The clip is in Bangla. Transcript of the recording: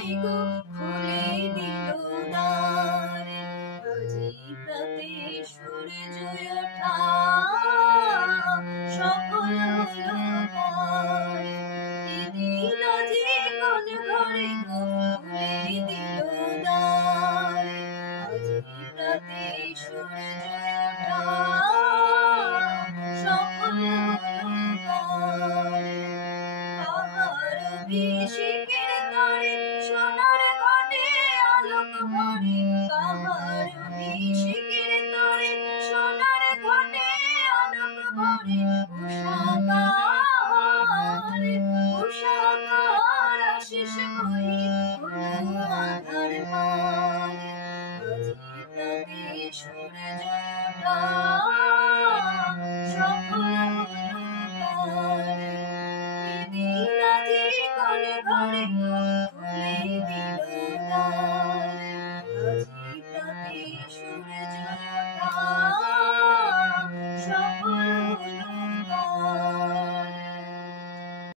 ঘরে গো খুলে দিল দ্বার। আজি প্রাতে সূর্য ওঠা সফল হলো কার। এদিন আজি কোন ঘরে গো খুলে দিল দ্বার। আজি প্রাতে সূর্য ওঠা সফল হলো কার। কাহার অভিষেকের তরে সোনার ঘটে আলোক ভরে। কাহার অভিষেকের তরে সোনার ঘটে আলোক ভরে। উষা কাহার আশিস বহি হলো আঁধার পার। আজি প্রাতে সূর্য ওঠা সফল হলো কার। এদিন আজি কোন ঘরে গো খুলে দিল দ্বার। আজি প্রাতে সূর্য ওঠা সফল হলো কার।